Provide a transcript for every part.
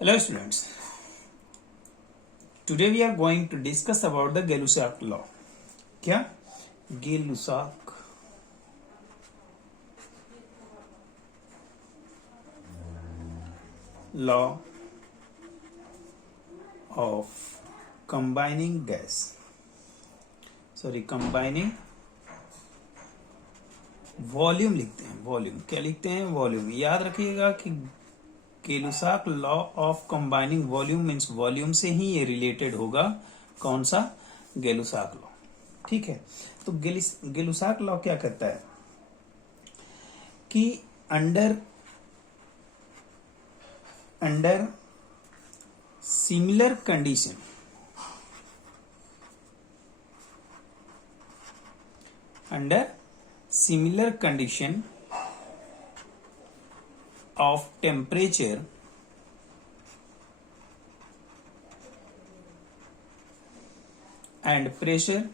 Hello students, today we are going to discuss about the Gay-Lussac law. क्या Gay-Lussac law of combining volume लिखते हैं। Volume क्या लिखते हैं? वॉल्यूम। याद रखिएगा कि गेलुसाक law of combining volume means volume से ही ये रिलेटेड होगा। कौन सा? गेलुसाक लॉ। ठीक है, तो गेलुसाक लॉ क्या कहता है कि under similar condition of temperature and pressure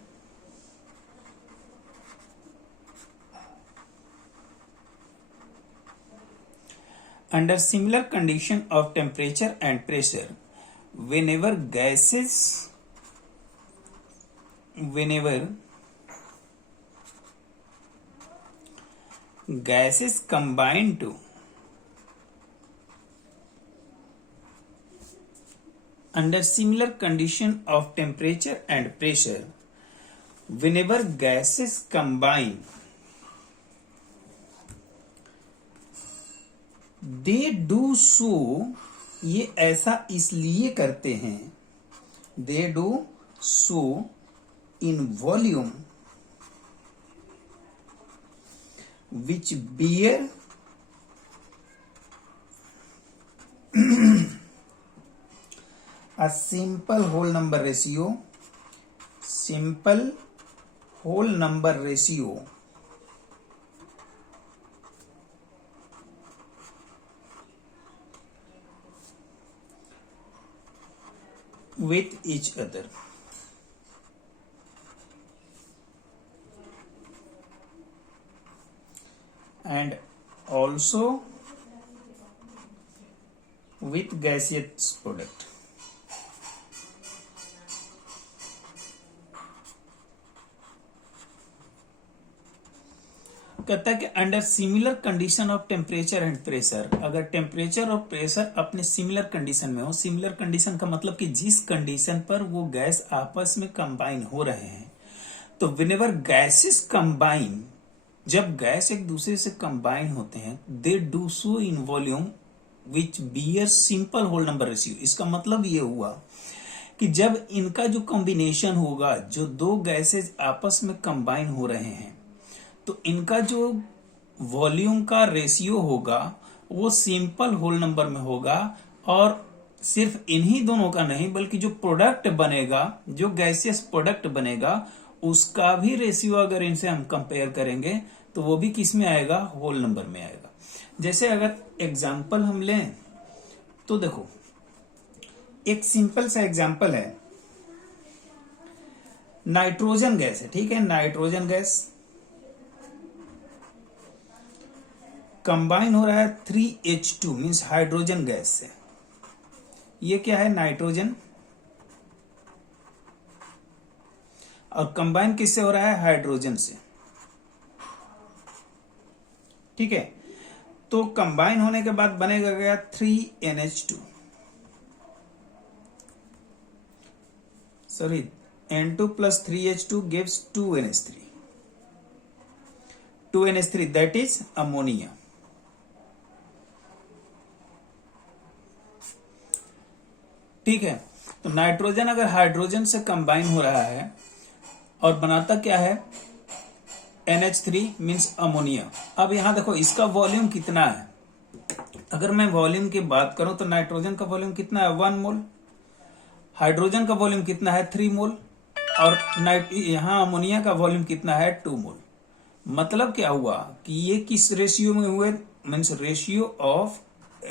under similar condition of temperature and pressure whenever gases combine to under similar condition of temperature and pressure whenever gases combine they do so, ये ऐसा इसलिए करते हैं, they do so in volume which bear a simple whole number ratio with each other. And also with gaseous product. कहता है कि under similar condition of temperature and pressure, अगर temperature और प्रेशर अपने सिमिलर कंडीशन में हो, similar condition का मतलब कि जिस कंडीशन पर वो गैस आपस में कंबाइन हो रहे हैं, तो व्हेनेवर गैसेस कंबाइन, जब गैस एक दूसरे से कंबाइन होते हैं, they do so in volume which bear simple whole number ratio. इसका मतलब ये हुआ कि जब इनका जो कॉम्बिनेशन होगा, जो दो गैसेस आपस में कंबाइन हो रहे हैं, तो इनका जो वॉल्यूम का रेशियो होगा वो सिंपल होल नंबर में होगा। और सिर्फ इन्हीं दोनों का नहीं, बल्कि जो प्रोडक्ट बनेगा, जो गैसियस प्रोडक्ट बनेगा, उसका भी रेशियो अगर इनसे हम कंपेयर करेंगे तो वो भी किस में आएगा? होल नंबर में आएगा। जैसे अगर एग्जांपल हम लें तो देखो, एक सिंपल सा एग्जांपल है, नाइट्रोजन गैस है। ठीक है, नाइट्रोजन गैस कंबाइन हो रहा है 3H2 मीन्स हाइड्रोजन गैस से। ये क्या है? नाइट्रोजन। और कंबाइन किससे हो रहा है? हाइड्रोजन से। ठीक है, तो कंबाइन होने के बाद बनेगा गया 3NH2, sorry N2 plus 3H2 gives 2NH3, 2NH3 that is ammonia। ठीक है, तो नाइट्रोजन अगर हाइड्रोजन से कंबाइन हो रहा है और बनाता क्या है? NH3 means ammonia. अब यहां देखो, इसका वॉल्यूम कितना है? अगर मैं वॉल्यूम की बात करूं तो नाइट्रोजन का वॉल्यूम कितना है? 1 मोल। हाइड्रोजन का वॉल्यूम कितना है? 3 मोल। और यहां अमोनिया का वॉल्यूम कितना है? 2 मोल। मतलब क्या हुआ कि ये किस रेशियो में हुए? मीन्स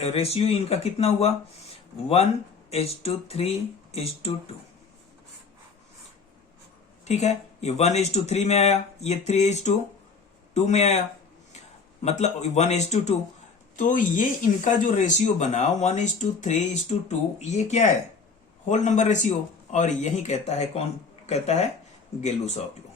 रेशियो इनका कितना हुआ? 1:3:2। ठीक है, ये 1:3 में आया, ये 3:2 में आया, मतलब 1:2। तो ये इनका जो रेशियो बना 1:3:2, ये क्या है? Whole number ratio. और यही कहता है, कौन कहता है? Gay-Lussac law.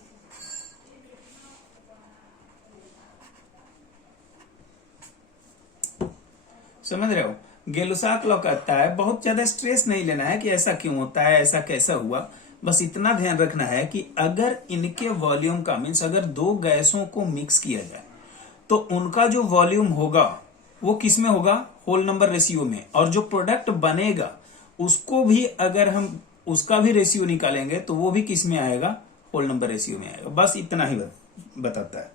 समझ रहे हो? गेलुसाक लॉ कहता है बहुत ज्यादा स्ट्रेस नहीं लेना है कि ऐसा क्यों होता है, ऐसा कैसा हुआ। बस इतना ध्यान रखना है कि अगर इनके वॉल्यूम का मीन्स अगर दो गैसों को मिक्स किया जाए तो उनका जो वॉल्यूम होगा वो किस में होगा? होल नंबर रेशियो में। और जो प्रोडक्ट बनेगा उसको भी अगर हम उसका भी रेशियो निकालेंगे तो वो भी किस में आएगा? होल नंबर रेशियो में आएगा। बस इतना ही बताता है।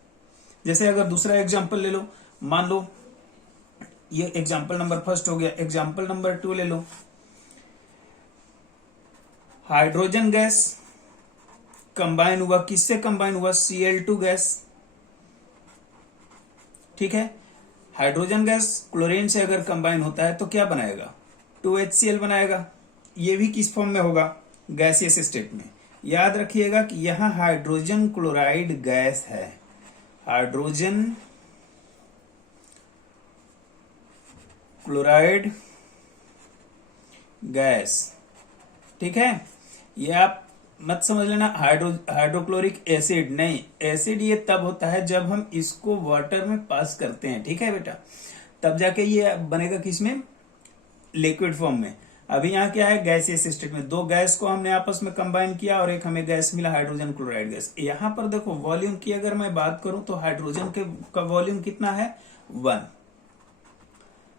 जैसे अगर दूसरा एग्जांपल ले लो, मान लो ये एग्जांपल नंबर फर्स्ट हो गया। एग्जांपल नंबर 2 ले लो। हाइड्रोजन गैस कंबाइन हुआ, किससे कंबाइन हुआ? Cl2 gas. ठीक है, हाइड्रोजन गैस क्लोरीन से अगर कंबाइन होता है तो क्या बनाएगा? 2HCl बनाएगा। ये भी किस फॉर्म में होगा? गैसियस स्टेट में। याद रखिएगा कि यहां हाइड्रोजन क्लोराइड गैस है। Hydrogen chloride gas. ठीक है, ये आप मत समझ लेना हाइड्रोक्लोरिक एसिड नहीं। एसिड ये तब होता है जब हम इसको वाटर में पास करते हैं। ठीक है बेटा, तब जाके ये बनेगा किसमें? लिक्विड फॉर्म में। अभी यहाँ क्या है? गैसियस स्टेट में। दो गैस को हमने आपस में कंबाइन किया और एक हमें गैस मिला हाइड्रोजन क्लोराइड गैस। यहाँ पर देखो वॉल्यूम की अगर मैं बात करूं तो हाइड्रोजन का वॉल्यूम कितना है?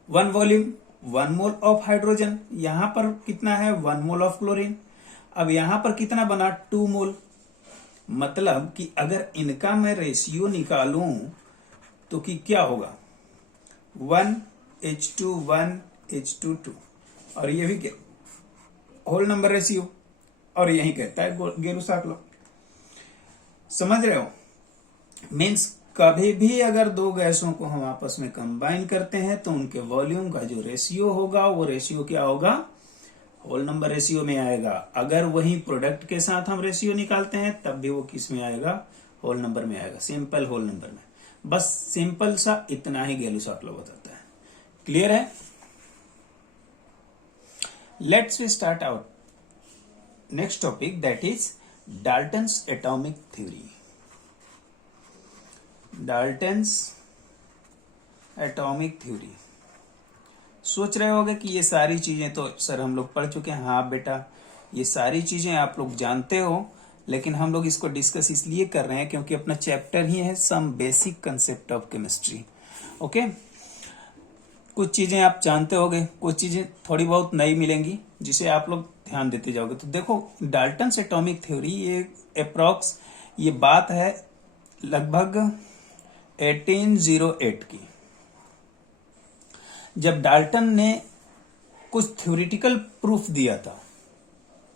1 वॉल्यूम, 1 मोल ऑफ हाइड्रोजन। यहां पर कितना है? 1 मोल ऑफ क्लोरीन। अब यहां पर कितना बना? 2 मोल। मतलब कि अगर इनका मैं रेशियो निकालूं तो कि क्या होगा? 1:2, 1:2, 2। और ये भी क्या? Whole number ratio. और यही कहता है गेलुसाक लॉ। समझ रहे हो? मीन्स कभी भी अगर दो गैसों को हम आपस में कंबाइन करते हैं तो उनके वॉल्यूम का जो रेशियो होगा वो रेशियो क्या होगा? होल नंबर रेशियो में आएगा। अगर वही प्रोडक्ट के साथ हम रेशियो निकालते हैं तब भी वो किस में आएगा? होल नंबर में आएगा। सिंपल होल नंबर में। बस सिंपल सा इतना ही गेलुसाक लॉ बताता है। क्लियर है? Let's we start out next topic, that is Dalton's atomic theory. Dalton's atomic theory. सोच रहे होंगे कि ये सारी चीजें तो सर हम लोग पढ़ चुके हैं। हाँ बेटा, ये सारी चीजें आप लोग जानते हो, लेकिन हम लोग इसको डिस्कस इसलिए कर रहे हैं क्योंकि अपना चैप्टर ही है some basic concept of chemistry. Okay, कुछ चीजें आप जानते होंगे, कुछ चीजें थोड़ी बहुत नई मिलेंगी जिसे आप लोग ध्यान देते जाओगे। तो देखो डाल्टन्स एटॉमिक थ्योरी, ये अप्रॉक्स ये बात है लगभग 1808 की, जब डाल्टन ने कुछ थ्योरेटिकल प्रूफ दिया था।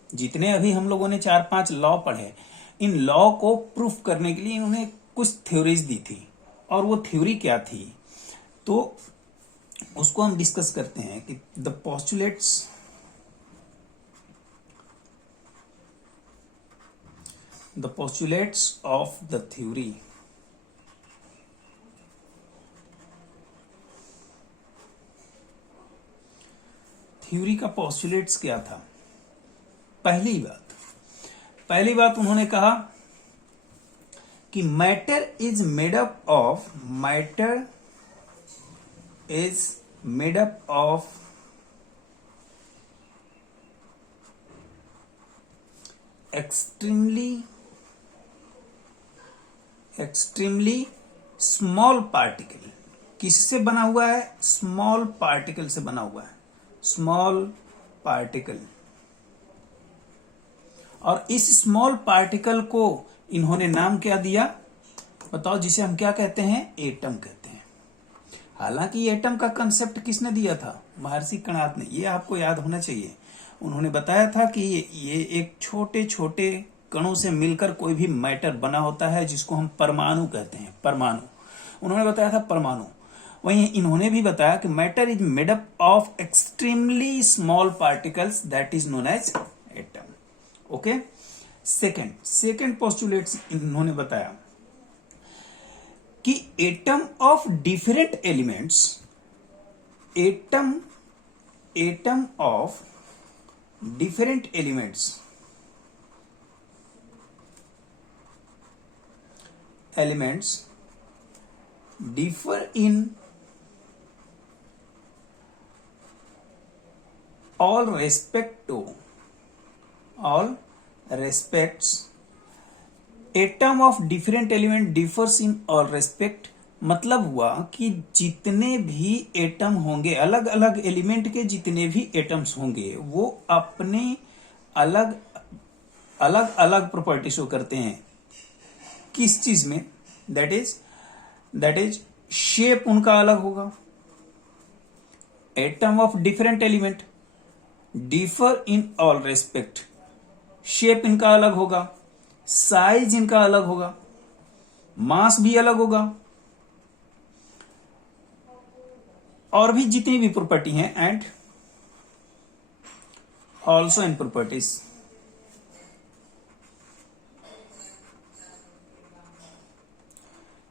जितने अभी हम लोगों ने 4-5 लॉ पढ़े, इन लॉ को प्रूफ करने के लिए इन्होंने कुछ थ्योरीज दी थी। और वो थ्योरी क्या थी तो उसको हम डिस्कस करते हैं कि the postulates of the theory। Theory का पोस्टुलेट्स क्या था? पहली बात उन्होंने कहा कि matter is made up of extremely small particle. किससे बना हुआ है? स्मॉल पार्टिकल से बना हुआ है। Small particle. और इस स्मॉल पार्टिकल को इन्होंने नाम क्या दिया बताओ? जिसे हम क्या कहते हैं? एटम कहते हैं। हालांकि एटम का कंसेप्ट किसने दिया था? महर्षि कणाद ने। ये आपको याद होना चाहिए। उन्होंने बताया था कि ये एक छोटे छोटे कणों से मिलकर कोई भी मैटर बना होता है जिसको हम परमाणु कहते हैं। परमाणु उन्होंने बताया था, परमाणु। वहीं इन्होंने भी बताया कि matter is made up of extremely small particles that is known as atom. Okay, second postulates इन्होंने बताया कि atom of different elements atom of different elements differ in all respects atom of different element differs in all respect मतलब हुआ कि जितने भी atom होंगे, अलग अलग एलिमेंट के जितने भी एटम्स होंगे वो अपने अलग अलग प्रॉपर्टी शो करते हैं। किस चीज में? दैट इज शेप उनका अलग होगा। Atom of different element differ in all respect, shape इनका अलग होगा, साइज इनका अलग होगा, मास भी अलग होगा, और भी जितनी भी प्रॉपर्टी हैं, एंड ऑल्सो इन प्रॉपर्टीज।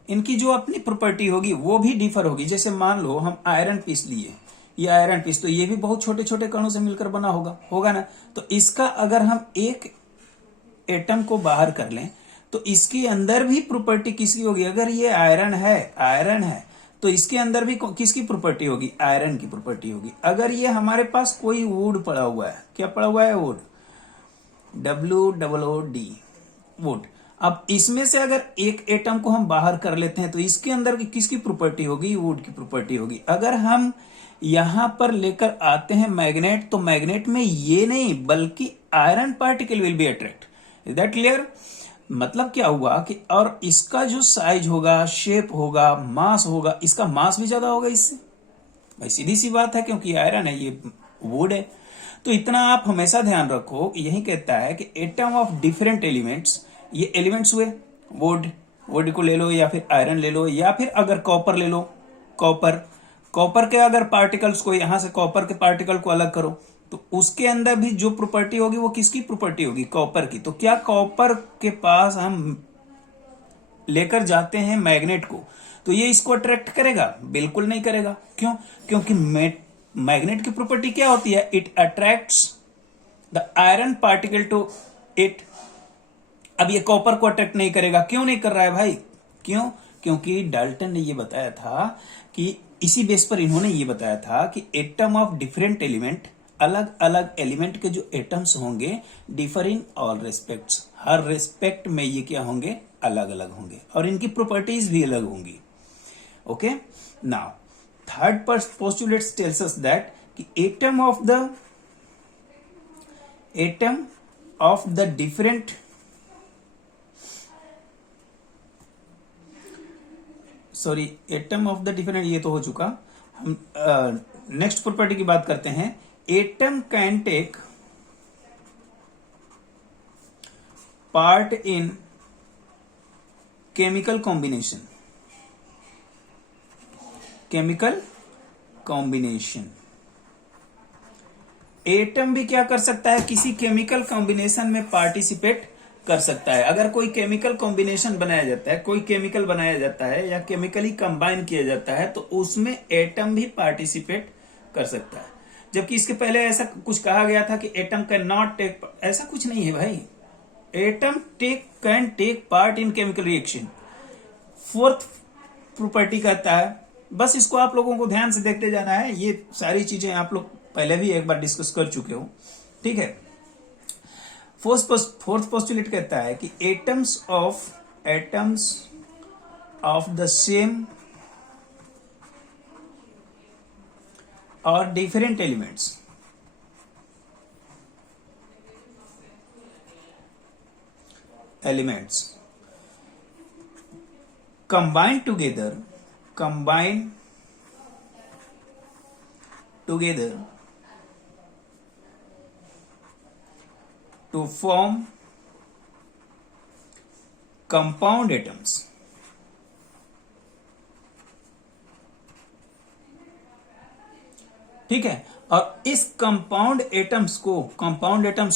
इनकी जो अपनी प्रॉपर्टी होगी वो भी डिफर होगी। जैसे मान लो हम आयरन पीस लिए, ये आयरन पीस तो ये भी बहुत छोटे छोटे कणों से मिलकर बना होगा ना। तो इसका अगर हम एक एटम को बाहर कर लें तो इसके अंदर भी प्रॉपर्टी किसकी होगी? अगर ये आयरन है तो इसके अंदर भी किसकी प्रॉपर्टी होगी? आयरन की प्रॉपर्टी होगी। अगर ये हमारे पास कोई वुड पड़ा हुआ है, क्या पड़ा हुआ है? Would, WOOD, would. अब इसमें से अगर एक एटम को हम बाहर कर लेते हैं तो इसके अंदर किसकी प्रॉपर्टी होगी? वुड की प्रॉपर्टी होगी। अगर हम यहां पर लेकर आते हैं मैग्नेट, तो मैग्नेट में ये नहीं बल्कि iron particle will be attract. Is that clear? मतलब क्या हुआ कि और इसका जो साइज होगा, शेप होगा, मास होगा, इसका मास भी ज्यादा होगा इससे। भाई सीधी सी बात है, क्योंकि आयरन है, ये वुड है। तो इतना आप हमेशा ध्यान रखो, यही कहता है कि एटम ऑफ डिफरेंट एलिमेंट्स, ये एलिमेंट्स हुए वुड को ले लो या फिर आयरन ले लो, या फिर अगर कॉपर ले लो, कॉपर के अगर पार्टिकल्स को, यहां से कॉपर के पार्टिकल को अलग करो तो उसके अंदर भी जो प्रॉपर्टी होगी वो किसकी प्रॉपर्टी होगी? कॉपर की। तो क्या कॉपर के पास हम लेकर जाते हैं मैग्नेट को तो ये इसको अट्रैक्ट करेगा? बिल्कुल नहीं करेगा। क्यों? क्योंकि मैग्नेट की प्रॉपर्टी क्या होती है? It attracts the iron particle to it. अब ये कॉपर को अट्रैक्ट नहीं करेगा। क्यों नहीं कर रहा है भाई? क्यों? क्योंकि डाल्टन ने ये बताया था कि इसी बेस पर इन्होंने ये बताया था कि एटम ऑफ डिफरेंट एलिमेंट, अलग अलग एलिमेंट के जो एटम्स होंगे, differ in all respects, her respect में ये क्या होंगे? अलग अलग होंगे, और इनकी प्रॉपर्टीज भी अलग होंगी। Okay, now third postulate tells us that कि atom of the different atom of the different, ये तो हो चुका। हम नेक्स्ट प्रॉपर्टी की बात करते हैं। Atom can take part in chemical combination. Atom भी क्या कर सकता है? किसी केमिकल कॉम्बिनेशन में पार्टिसिपेट कर सकता है। अगर कोई केमिकल कॉम्बिनेशन बनाया जाता है, कोई केमिकल बनाया जाता है या केमिकली कंबाइन किया जाता है तो उसमें एटम भी पार्टिसिपेट कर सकता है। जबकि इसके पहले ऐसा कुछ कहा गया था कि एटम कैन नॉट टेक, ऐसा कुछ नहीं है भाई। Atom can take part in chemical reaction. Fourth property कहता है, बस इसको आप लोगों को ध्यान से देखते जाना है। ये सारी चीजें आप लोग पहले भी एक बार डिस्कस कर चुके हो, ठीक है। फोर्थ पोस्टुलेट कहता है कि एटम्स ऑफ द सेम और different elements combine together to form compound atoms। ठीक है, और इस कंपाउंड एटम्स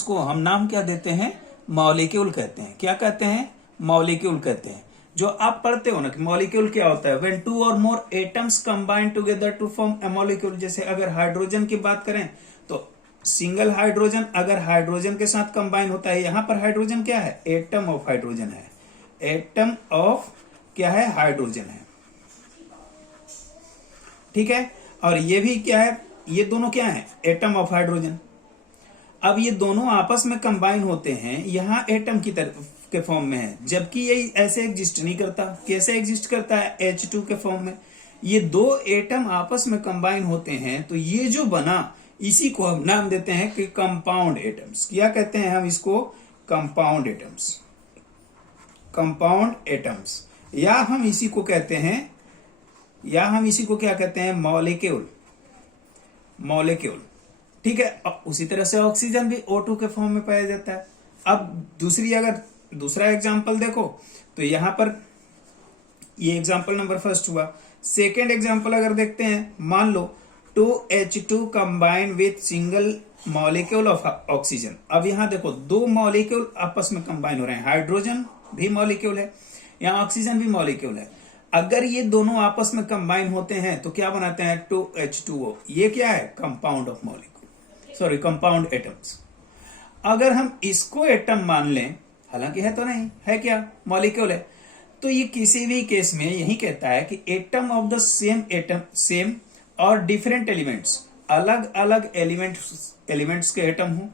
को हम नाम क्या देते हैं? मॉलिक्यूल कहते हैं। क्या कहते हैं? मॉलिक्यूल कहते हैं। जो आप पढ़ते हो ना कि मॉलिक्यूल क्या होता है, व्हेन टू और more atoms combine together to form a molecule. जैसे अगर हाइड्रोजन की बात करें तो सिंगल हाइड्रोजन अगर हाइड्रोजन के साथ कंबाइन होता है, यहां पर हाइड्रोजन क्या है, एटम ऑफ हाइड्रोजन है, एटम ऑफ क्या है, हाइड्रोजन है, ठीक है। और ये भी क्या है, ये दोनों क्या है, एटम ऑफ हाइड्रोजन। अब ये दोनों आपस में कंबाइन होते हैं, यहां एटम की तरफ के फॉर्म में है, जबकि ये ऐसे एग्जिस्ट नहीं करता। कैसे एग्जिस्ट करता है, H2 के फॉर्म में। ये दो एटम आपस में कंबाइन होते हैं तो ये जो बना, इसी को हम नाम देते हैं कि कंपाउंड एटम्स। क्या कहते हैं हम इसको, कंपाउंड एटम्स, कंपाउंड एटम्स। या हम इसी को कहते हैं, या हम इसी को क्या कहते हैं, मॉलिक्यूल, मॉलिक्यूल, ठीक है। अब उसी तरह से ऑक्सीजन भी O2 के फॉर्म में पाया जाता है। अब दूसरा एग्जांपल देखो तो यहां पर ये एग्जांपल नंबर फर्स्ट हुआ। सेकेंड एग्जांपल अगर देखते हैं, मान लो 2H2 combine with single molecule of oxygen. अब यहां देखो दो मॉलिक्यूल आपस में कंबाइन हो रहे हैं, हाइड्रोजन भी मॉलिक्यूल है, यहां ऑक्सीजन भी मॉलिक्यूल है। अगर ये दोनों आपस में कंबाइन होते हैं तो क्या बनाते हैं, 2H2O। ये क्या है, compound of molecule, sorry compound atoms. अगर हम इसको एटम मान लें, हालांकि है तो नहीं, है क्या, मॉलिक्यूल है, तो ये किसी भी केस में यही कहता है कि atom of the same atom, same और डिफरेंट एलिमेंट्स, अलग अलग एलिमेंट्स के एटम हो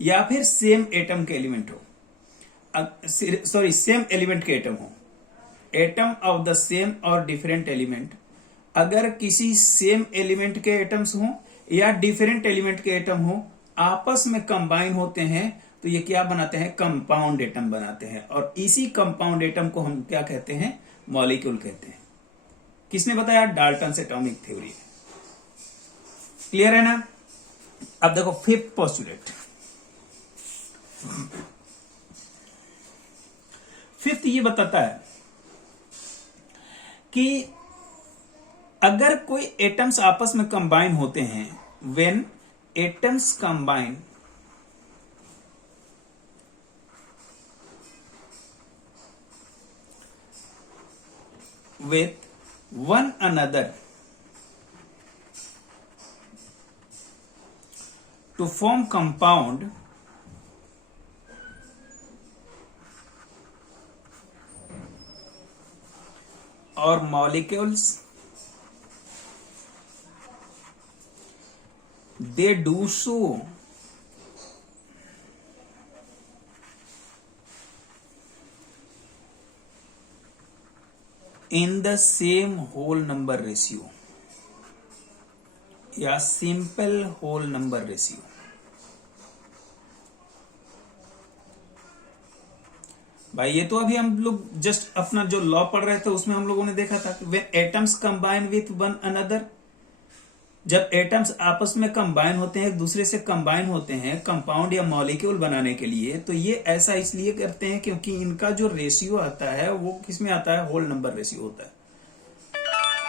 या फिर सेम एटम के एलिमेंट हो, सॉरी सेम एलिमेंट के एटम हो, एटम ऑफ द सेम और डिफरेंट एलिमेंट। अगर किसी सेम एलिमेंट के एटम्स हो या डिफरेंट एलिमेंट के एटम हो, आपस में कंबाइन होते हैं तो ये क्या बनाते हैं, कंपाउंड एटम बनाते हैं। और इसी कंपाउंड एटम को हम क्या कहते हैं, मॉलिक्यूल कहते हैं। किसने बताया, डाल्टन एटॉमिक थ्योरी। क्लियर है ना। अब देखो फिफ्थ पोस्टुलेट। फिफ्थ ये बताता है कि अगर कोई एटम्स आपस में कंबाइन होते हैं, when atoms combine with one another to form compound or molecules, they do so in the same whole number ratio या सिंपल होल नंबर रेशियो। भाई ये तो अभी हम लोग जस्ट अपना जो लॉ पढ़ रहे थे उसमें हम लोगों ने देखा था कि when atoms combine with one another, जब एटम्स आपस में कंबाइन होते हैं, एक दूसरे से कंबाइन होते हैं कंपाउंड या मॉलिक्यूल बनाने के लिए, तो ये ऐसा इसलिए करते हैं क्योंकि इनका जो रेशियो आता है वो किसमें आता है, होल नंबर रेशियो होता है।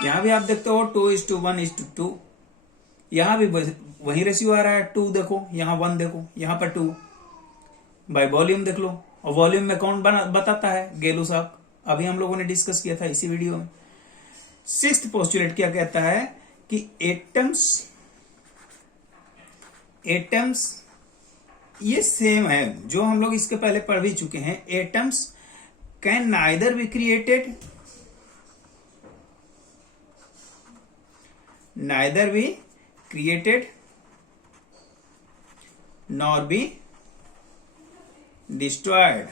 यहां भी आप देखते हो 2:1:2, यहां भी वही रेशियो आ रहा है। 2 देखो, यहां 1 देखो, यहां पर 2। बाय वॉल्यूम देख लो, और वॉल्यूम में कौन बताता है, गेलू साहब, अभी हम लोगों ने डिस्कस किया था इसी वीडियो में। सिक्स्थ पोस्टुलेट क्या कहता है कि एटम्स ये सेम है जो हम लोग इसके पहले पढ़ भी चुके हैं। Atoms can neither be created, neither be created nor be destroyed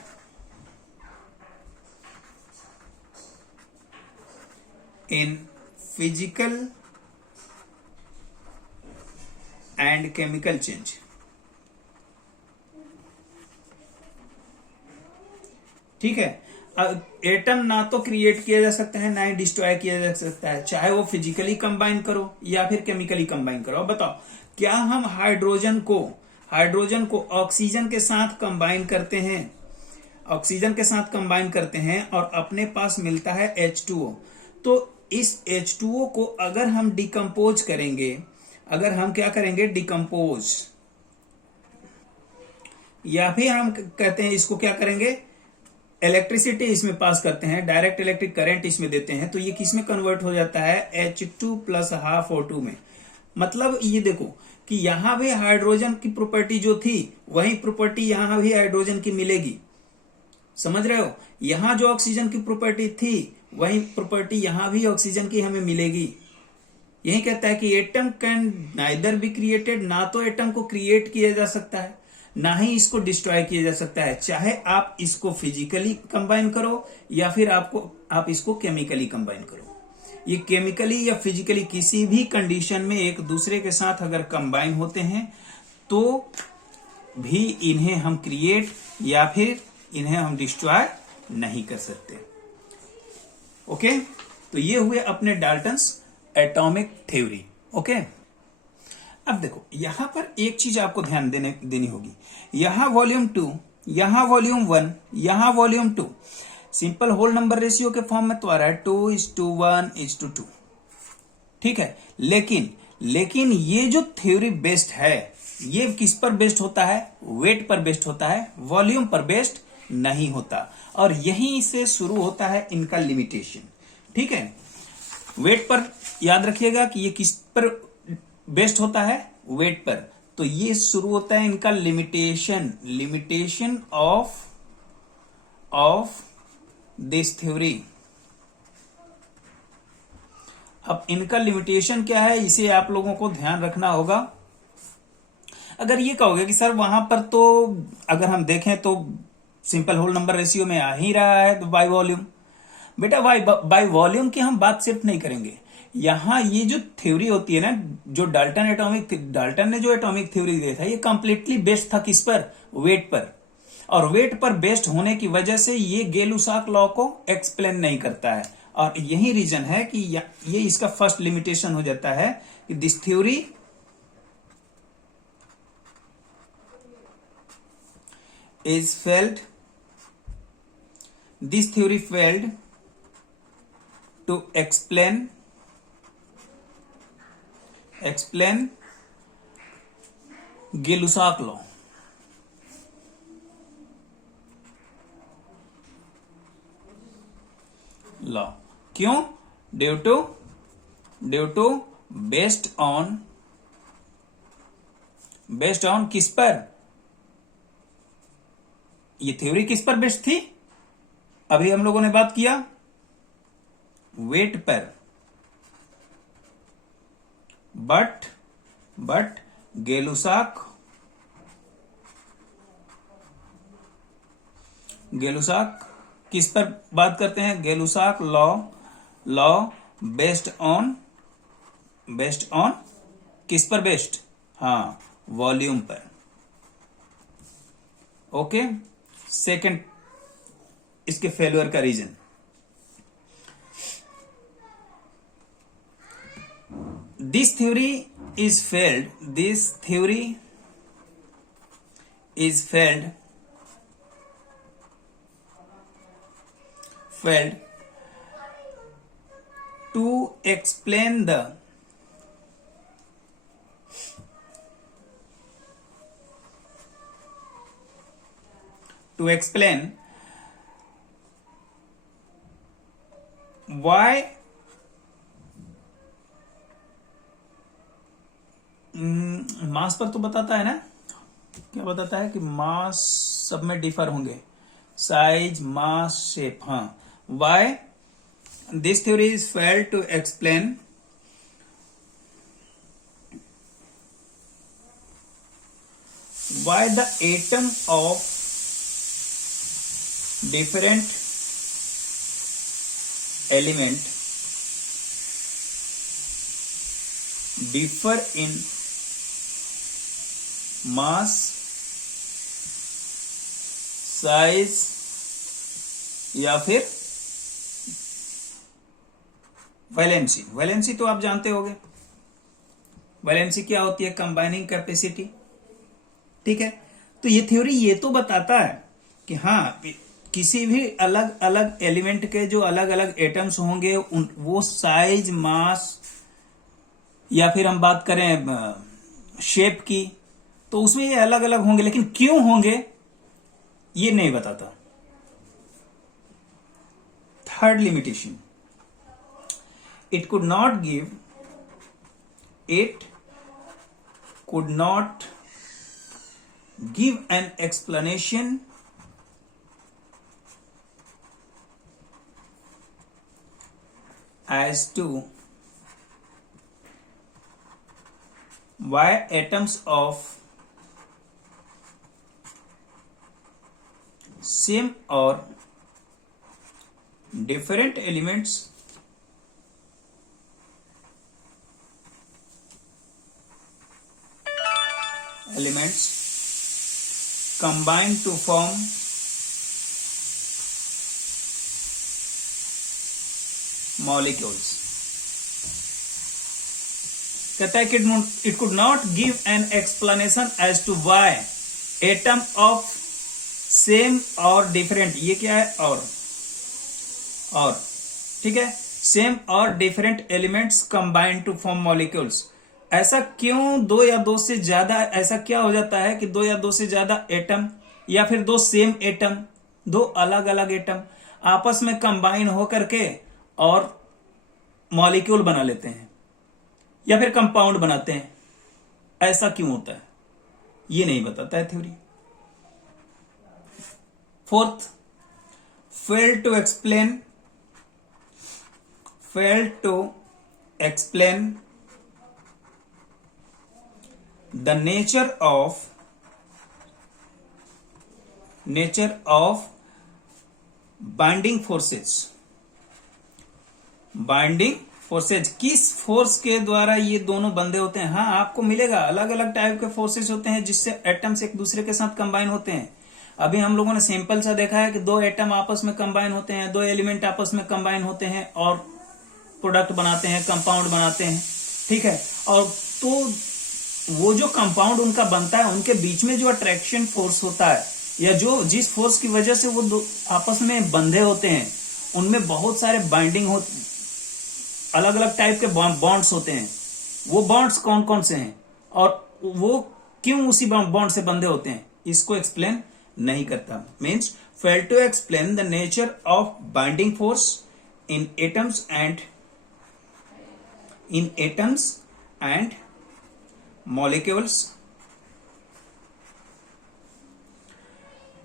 in physical and chemical change। ठीक है, एटम ना तो क्रिएट किया जा सकता है ना ही डिस्ट्रॉय किया जा सकता है, चाहे वो फिजिकली कंबाइन करो या फिर केमिकली कंबाइन करो। बताओ, क्या हम हाइड्रोजन को ऑक्सीजन के साथ कंबाइन करते हैं, ऑक्सीजन के साथ कंबाइन करते हैं और अपने पास मिलता है H2O। तो इस H2O को अगर हम डिकम्पोज करेंगे, अगर हम क्या करेंगे, डिकम्पोज, या फिर हम कहते हैं इसको क्या करेंगे, इलेक्ट्रिसिटी इसमें पास करते हैं, डायरेक्ट इलेक्ट्रिक करंट इसमें देते हैं, तो ये किसमें कन्वर्ट हो जाता है, H2 प्लस हाफ O2 में। मतलब ये देखो कि यहां भी हाइड्रोजन की प्रॉपर्टी जो थी वही प्रॉपर्टी यहां भी हाइड्रोजन की मिलेगी। समझ रहे हो, यहां जो ऑक्सीजन की प्रॉपर्टी थी वही प्रॉपर्टी यहां भी ऑक्सीजन की हमें मिलेगी। यही कहता है कि atom can neither be created, ना तो एटम को क्रिएट किया जा सकता है ना ही इसको डिस्ट्रॉय किया जा सकता है, चाहे आप इसको फिजिकली कंबाइन करो या फिर आप इसको केमिकली कंबाइन करो। ये केमिकली या फिजिकली किसी भी कंडीशन में एक दूसरे के साथ अगर कंबाइन होते हैं तो भी इन्हें हम क्रिएट या फिर इन्हें हम डिस्ट्रॉय नहीं कर सकते। ओके, तो ये हुए अपने डाल्टन्स एटॉमिक थ्योरी। ओके, अब देखो यहां पर एक चीज आपको ध्यान देनी होगी, यहां वॉल्यूम 2, यहां वॉल्यूम 1, यहां volume 2, simple whole number ratio के फॉर्म में तो आ रहा है 2:1:2। ठीक है, लेकिन ये जो थ्योरी बेस्ड है ये किस पर बेस्ड होता है, वेट पर बेस्ड होता है, वॉल्यूम पर बेस्ड नहीं होता। और यहीं से शुरू होता है इनका लिमिटेशन। ठीक है, वेट पर याद रखिएगा कि ये किस पर बेस्ड होता है, वेट पर। तो ये शुरू होता है इनका लिमिटेशन ऑफ दिस थ्योरी। अब इनका लिमिटेशन क्या है इसे आप लोगों को ध्यान रखना होगा। अगर ये कहोगे कि सर वहां पर तो अगर हम देखें तो सिंपल होल नंबर रेशियो में आ ही रहा है तो बाय वॉल्यूम, बेटा बाय वॉल्यूम की हम बात सिर्फ नहीं करेंगे। यहां ये जो थ्योरी होती है ना, जो डाल्टन ने जो एटॉमिक थ्योरी दिया था ये कंप्लीटली बेस्ड था किस पर, वेट पर। और वेट पर बेस्ड होने की वजह से ये गेलुसाक लॉ को एक्सप्लेन नहीं करता है। और यही रीजन है कि ये इसका फर्स्ट लिमिटेशन हो जाता है कि this theory is failed, this theory failed to explain Gay-Lussac law। क्यों, ड्यू टू बेस्ड ऑन किस पर, ये थ्योरी किस पर बेस्ड थी, अभी हम लोगों ने बात किया वेट पर। बट गेलुसाक किस पर बात करते हैं, गेलुसाक लॉ बेस्ड ऑन किस पर बेस्ड, हाँ, वॉल्यूम पर। ओके, सेकंड इसके फेल्यूर का reason, this theory is failed to explain why mass पर तो बताता है ना, क्या बताता है कि मास सब में डिफर होंगे, साइज, मास, शेप। हाँ, why this theory is failed to explain why the atom of different element differ in mass, size या फिर वैलेंसी। वैलेंसी तो आप जानते होंगे, वैलेंसी क्या होती है, कंबाइनिंग कैपेसिटी। ठीक है, तो ये थ्योरी ये तो बताता है कि हाँ, किसी भी अलग अलग एलिमेंट के जो अलग अलग एटम्स होंगे वो साइज, मास या फिर हम बात करें शेप की, तो उसमें ये अलग अलग होंगे, लेकिन क्यों होंगे ये नहीं बताता। Third limitation, it could not give an explanation as to why atoms of same or different elements combine to form molecules. कहता है कि it could not give an explanation as to why atom of same or different, ये क्या है, और ठीक है, same और different elements combine to form molecules. ऐसा क्यों दो या दो से ज्यादा, ऐसा क्या हो जाता है कि दो या दो से ज्यादा एटम या फिर दो सेम एटम, दो अलग अलग एटम आपस में कंबाइन होकर के और मॉलिक्यूल बना लेते हैं या फिर कंपाउंड बनाते हैं। ऐसा क्यों होता है ये नहीं बताता है theory. Fourth, failed to explain the nature of binding forces, किस फोर्स के द्वारा ये दोनों बंधे होते हैं। हाँ, आपको मिलेगा अलग अलग टाइप के फोर्सेज होते हैं जिससे एटम्स एक दूसरे के साथ कंबाइन होते हैं। अभी हम लोगों ने सिंपल सा देखा है कि दो एटम आपस में कंबाइन होते हैं, दो एलिमेंट आपस में कंबाइन होते हैं और प्रोडक्ट बनाते हैं, कंपाउंड बनाते हैं, ठीक है। और तो वो जो कंपाउंड उनका बनता है उनके बीच में जो अट्रैक्शन फोर्स होता है या जो जिस फोर्स की वजह से वो दो आपस में बंधे होते हैं उनमें बहुत सारे बाइंडिंग अलग अलग टाइप के बॉन्ड्स होते हैं। वो बॉन्ड्स कौन कौन से हैं और वो क्यों उसी बॉन्ड से बंधे होते हैं, इसको एक्सप्लेन नहीं करता। Means fail to explain the nature of binding force in atoms and molecules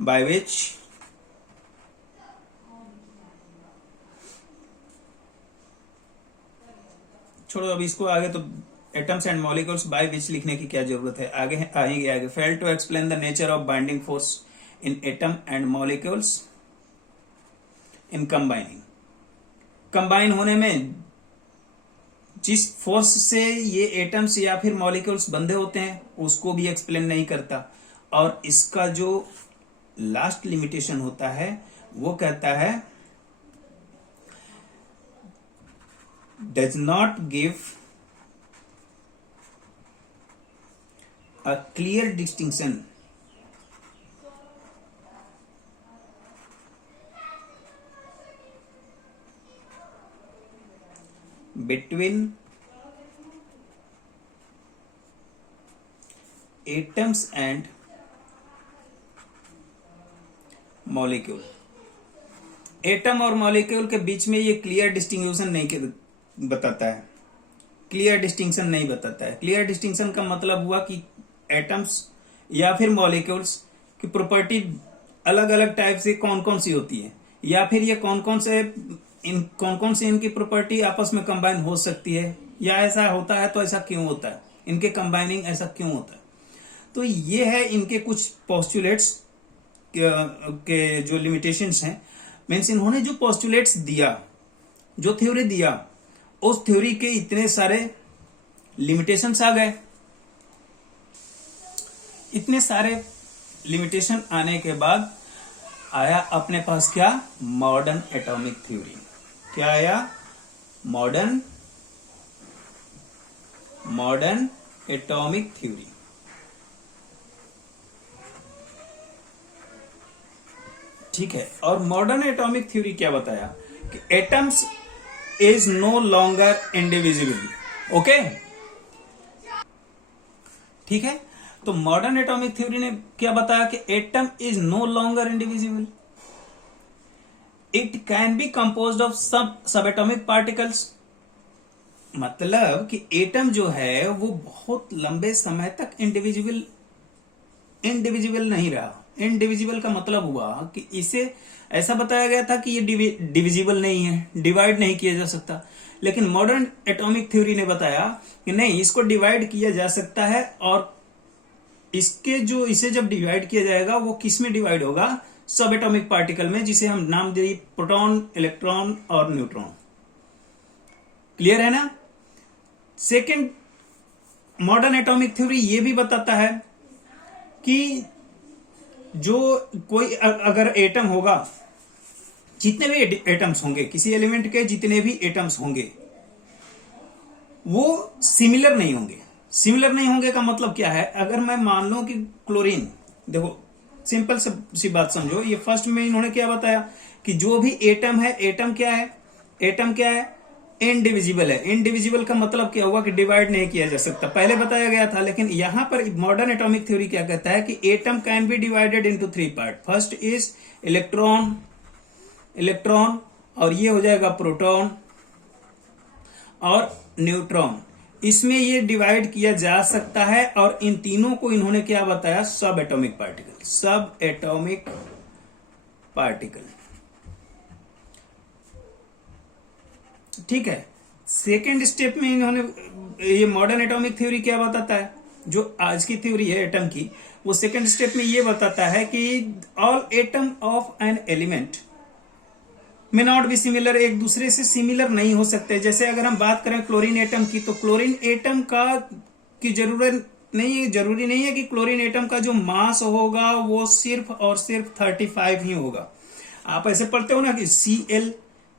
by which छोड़ो अभी इसको, आगे तो atoms and molecules by which लिखने की क्या जरूरत है, आगे आएंगे। Fail to explain the nature of binding force in atom and molecules इन कंबाइन होने में जिस फोर्स से ये एटम्स या फिर मॉलिक्यूल्स बंधे होते हैं उसको भी एक्सप्लेन नहीं करता। और इसका जो लास्ट लिमिटेशन होता है वो कहता है does not give a clear distinction between atoms and molecule। Atom और मॉलिक्यूल के बीच में ये क्लियर डिस्टिंग्विशन नहीं बताता है, क्लियर डिस्टिंक्शन नहीं बताता है। क्लियर डिस्टिंक्शन का मतलब हुआ कि एटम्स या फिर मॉलिक्यूल्स की प्रॉपर्टी अलग अलग टाइप से कौन कौन सी होती है या फिर ये कौन कौन से इनकी प्रॉपर्टी आपस में कंबाइन हो सकती है, या ऐसा होता है तो ऐसा क्यों होता है, इनके कंबाइनिंग ऐसा क्यों होता है। तो ये है इनके कुछ पोस्टुलेट्स के जो लिमिटेशंस हैं। मीन्स इन्होंने जो पोस्टुलेट्स दिया, जो थ्योरी दिया, उस थ्योरी के इतने सारे लिमिटेशंस आ गए। इतने सारे लिमिटेशन आने के बाद आया अपने पास क्या, मॉडर्न एटॉमिक थ्योरी। क्या आया, मॉडर्न एटॉमिक थ्योरी। ठीक है, और मॉडर्न एटॉमिक थ्योरी क्या बताया कि atoms is no longer indivisible. Okay, ठीक है। तो मॉडर्न एटॉमिक थ्योरी ने क्या बताया कि atom is no longer indivisible. It can be composed of subatomic particles, मतलब कि एटम जो है वो बहुत लंबे समय तक इंडिविजुअल नहीं रहा। इंडिविजुअल का मतलब हुआ कि इसे ऐसा बताया गया था कि ये डिविजिबल नहीं है, डिवाइड नहीं किया जा सकता, लेकिन मॉडर्न एटॉमिक थ्योरी ने बताया कि नहीं, इसको डिवाइड किया जा सकता है। और इसे जब डिवाइड किया जाएगा वो किस में डिवाइड होगा? सब एटॉमिक पार्टिकल में, जिसे हम नाम दे प्रोटॉन, इलेक्ट्रॉन और न्यूट्रॉन। क्लियर है ना? सेकेंड, मॉडर्न एटॉमिक थ्योरी ये भी बताता है कि जो कोई अगर एटम होगा, जितने भी एटम्स होंगे, किसी एलिमेंट के जितने भी एटम्स होंगे वो सिमिलर नहीं होंगे। सिमिलर नहीं होंगे का मतलब क्या है? अगर मैं मान लूं कि क्लोरीन, देखो सिंपल सी बात समझो, ये फर्स्ट में इन्होंने क्या बताया कि जो भी एटम है, एटम क्या है? एटम क्या है? इनडिविजिबल है। इनडिविजिबल का मतलब क्या हुआ कि डिवाइड नहीं किया जा सकता, पहले बताया गया था। लेकिन यहां पर मॉडर्न एटॉमिक थ्योरी क्या कहता है कि atom can be divided into 3 part. First is electron, और ये हो जाएगा प्रोटॉन और न्यूट्रॉन। इसमें ये डिवाइड किया जा सकता है, और इन तीनों को इन्होंने क्या बताया? सब एटॉमिक पार्टिकल। सब एटॉमिक पार्टिकल, ठीक है। सेकेंड स्टेप में इन्होंने, ये मॉडर्न एटॉमिक थ्योरी क्या बताता है, जो आज की थ्योरी है एटम की, वो सेकेंड स्टेप में ये बताता है कि all atom of an element में नॉट बी सिमिलर, एक दूसरे से सिमिलर नहीं हो सकते। जैसे अगर हम बात करें क्लोरीन एटम की, तो क्लोरीन एटम की जरूरी नहीं है कि क्लोरीन एटम का जो मास होगा वो सिर्फ और सिर्फ 35 ही होगा। आप ऐसे पढ़ते हो ना कि Cl,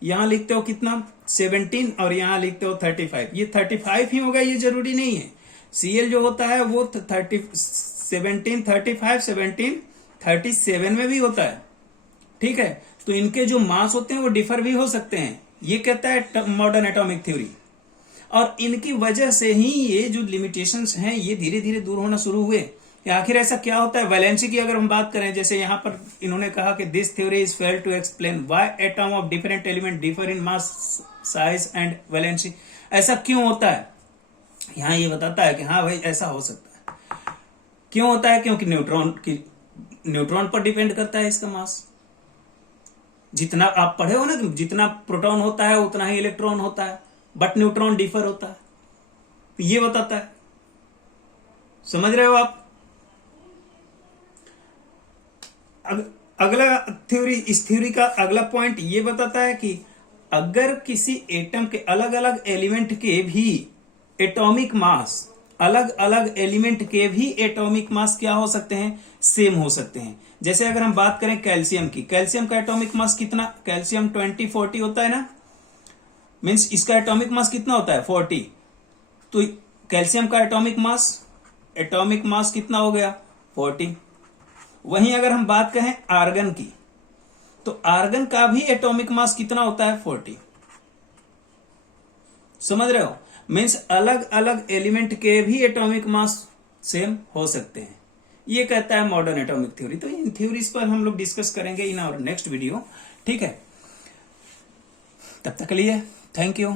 यहां लिखते हो कितना? 17, और यहां लिखते हो 35। ये 35 ही होगा, ये जरूरी नहीं है। Cl जो होता है वो 17, 35, 17, 37 में भी होता है, ठीक है। तो इनके जो मास होते हैं वो डिफर भी हो सकते हैं, ये कहता है मॉडर्न एटॉमिक थ्योरी। और इनकी वजह से ही ये जो लिमिटेशंस हैं ये धीरे धीरे दूर होना शुरू हुए। आखिर ऐसा क्या होता है? वैलेंसी की अगर हम बात करें, जैसे यहां पर इन्होंने कहा कि this theory is failed to explain why atom of different element differ in mass, size and valency. ऐसा क्यों होता है? यहां ये बताता है कि हाँ भाई, ऐसा हो सकता है। क्यों होता है? क्योंकि न्यूट्रॉन पर डिपेंड करता है इसका मास। जितना आप पढ़े हो ना कि जितना प्रोटॉन होता है उतना ही इलेक्ट्रॉन होता है, बट न्यूट्रॉन डिफर होता है। तो ये बताता है, समझ रहे हो आप? अगला थ्योरी, इस थ्योरी का अगला पॉइंट ये बताता है कि अगर किसी एटम के अलग अलग एलिमेंट के भी एटॉमिक मास, अलग अलग एलिमेंट के भी एटॉमिक मास क्या हो सकते हैं? सेम हो सकते हैं। जैसे अगर हम बात करें कैल्शियम की, कैल्शियम का एटॉमिक मास कितना? कैल्शियम 2040 होता है ना, मीन्स इसका एटॉमिक मास कितना होता है? 40। तो कैल्शियम का एटॉमिक मास कितना हो गया? 40। वहीं अगर हम बात करें आर्गन की, तो आर्गन का भी एटॉमिक मास कितना होता है? 40। समझ रहे हो? मीन्स अलग अलग एलिमेंट के भी एटॉमिक मास सेम हो सकते हैं, ये कहता है मॉडर्न एटॉमिक थ्योरी। तो इन थ्योरीज पर हम लोग डिस्कस करेंगे इन आवर नेक्स्ट वीडियो, ठीक है। तब तक के लिए थैंक यू।